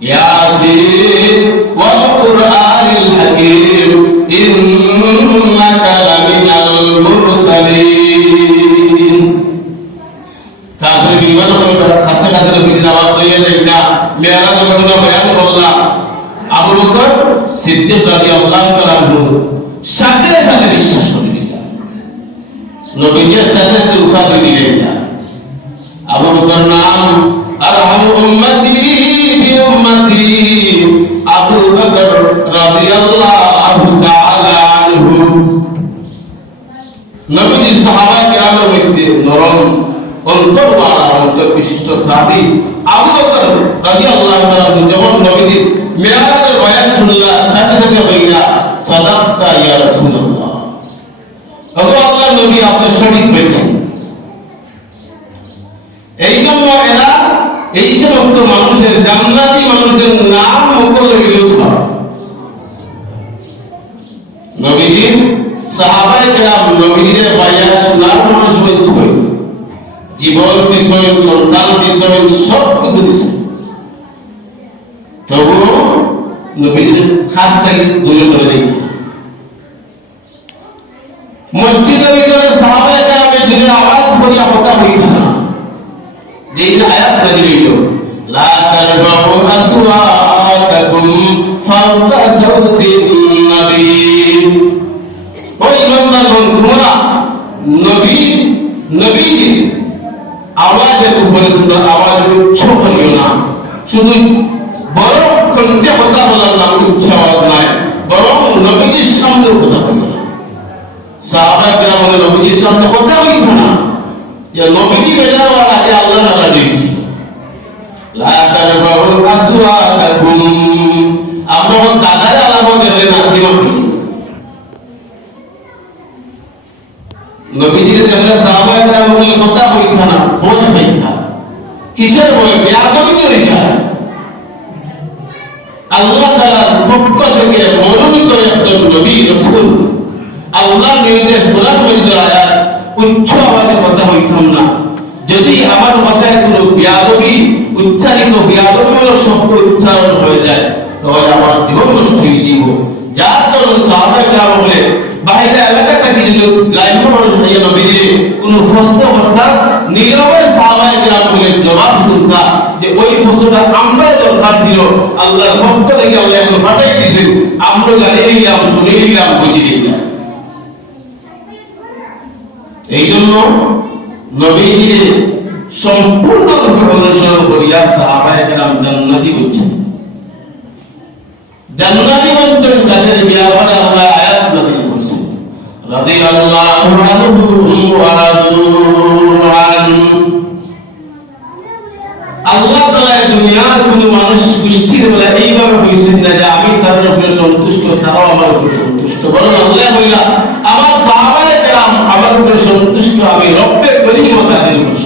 ইয়াসিন ওয়াল কুরআনিল হাকীম ইন্নাকা লামিনাল মুরসালিন। কাফির বিমান করে খাসে খাসে নবীর নামাজ হয়ে যায় না, মেরাজের ঘটনা বয়ান করলাম। আবু বকর সিদ্দিক রাদিয়াল্লাহু তাআলা সাথে সাথে বিশ্বাস করে নিলেন, নবীর সাথে তুফা দিলেন না। আবু বকর নাম আরহামু উম্মতি বি উম্মতি আবু বকর রাদিয়াল্লাহু তাআলা আনহু। নবীর সাহাবা কিরামের মধ্যে নরম অন্তরওয়ালা অন্তর বিশিষ্ট সাহাবী আবু বকর রাদিয়াল্লাহু তাআলা যখন নবীর মেরাজের বয়ান শুনলা সাথে সাথে বইলা সাদাক্তা ইয়া রাসূলুল্লাহ, ওগো আল্লাহর নবী আপনি সঠিক বলেছেন। এই জন্য এরা এই সমস্ত মানুষের জান্নাতি মানুষের নাম মুখস্থ হইল সব। নবীজির সাহাবায়ে কেরাম নবীজির বয়ান শোনার মানুষ হইছে, জীবন বিষয়, সন্তান বিষয়, সব কিছু বিষয়, তবু নবীজির খাস থেকে দূরে সরে যাই। মসজিদের ভিতরে সাহাবায়ে কেরামের দিনের আওয়াজ করিয়া কথা হইছে না। এই আয়াত নাযিল হইল, লা তারফাউ আসওয়াতাকুম ফাওকা সাওতিন নবী। ও ইমানদারগণ, তোমরা নবীজির আওয়াজের উপরে তোমরা আওয়াজ উচ্চ করিও না। শুধু বড় কণ্ঠে কথা বলার নাম উচ্চ আওয়াজ নয়, বরং নবীজির সামনে কথা বলো। সাহাবায়ে কেরাম নবীজির সামনে কথা হইত না, যে নবীজি বেজার হওয়ার আগে আল্লাহ নারা দিয়েছি, লা তারফাউ আসওয়াতাকুম। আমরা দাদার আলামতের না কিরকম নবীজির কাছে সাহাবায়ে কেরাম বলে কথা হইত না, বল হইত না। কিসের বই? বেয়াদবি করিয়া আল্লাহ তাআলার পক্ষ থেকে মনোনীত একজন নবী রাসূল, আল্লাহর নির্দেশ, কোরআন মজিদ আয়াত, উচ্চ আওয়াজে কথা হইতাম না। যদি আমার মাথায় কোনো বেয়াদবি উচ্চারিত বেয়াদবিমূলক শব্দ উচ্চারণ হয়ে যায়, তাহলে আমার জীবন নষ্ট হয়ে যাব। যার জন্য সাহাবায়ে কেরাম বলে বাইরে এলাকা থেকে যদি লাইন মানুষ হইয়া নবীজির কোনো প্রশ্ন অর্থাৎ নীরবে সাহাবায়ে কেরাম বলে জবাব শুনতা, যে ওই প্রশ্নটা আমরা দরকার ছিল, আল্লাহর পক্ষ থেকে আল্লাহ এখন ফাটাই দিয়েছেন, আমরা জানি নিলাম, শুনে নিলাম, বুঝে নিলাম। এই জন্য নবীজির সম্পূর্ণরূপে অনুসরণ করিয়া সাহাবায়ে কেরাম জান্নাতি হচ্ছেন। জান্নাতি হচ্ছেন তাদের ব্যাপারে আল্লাহ আয়াত নাযিল করেছেন, রাদিয়াল্লাহু আনহুম ওয়া রাদু আনহু। আল্লাহ তাআলা দুনিয়ার কোন মানুষ গোষ্ঠীর বলে এইভাবে হইছেন না যে আমি তার উপরে সন্তুষ্ট, তারাও আমার উপরে সন্তুষ্ট, বরং আল্লাহ বলেন আমার সাহাবায়ে কেরাম আমার উপরে সন্তুষ্ট, আমি রব্বে করিম তাদের উপরে